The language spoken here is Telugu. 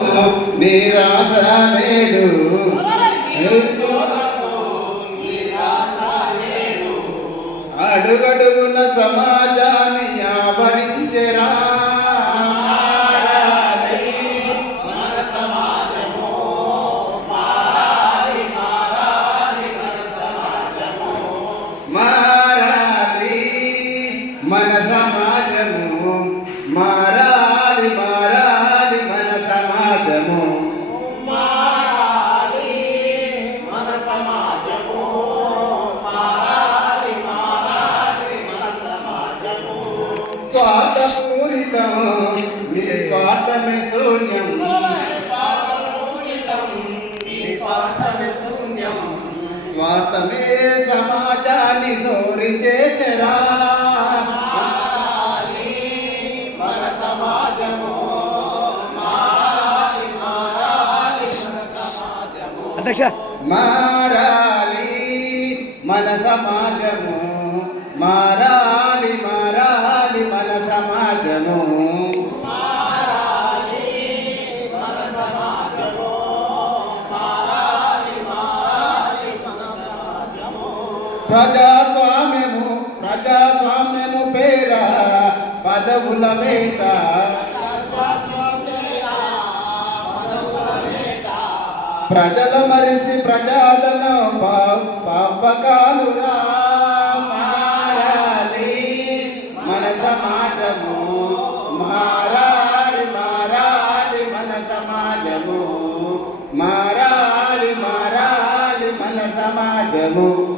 నిరాశ నేడు అడుగడుగున సమాజాన్ని ఆవరించెరా. మారాలి మన సమాజము మారా స్వార్థపూరితం నిస్వార్థమే శూన్యం. స్వార్థమే సమాజాన్ని సోరి చేసరా. అధ్యక్ష. మారాలి మన సమాజము. మారాలి ప్రజాస్వామ్యము ప్రజాస్వామ్యము పేర పదవుల మేట. ప్రజల మరిసి ప్రజాదన పంపకాలు మారాలి మన సమాజము మారాలి మారాలి మన సమాజము. మారాలి మారాలి మన సమాజము.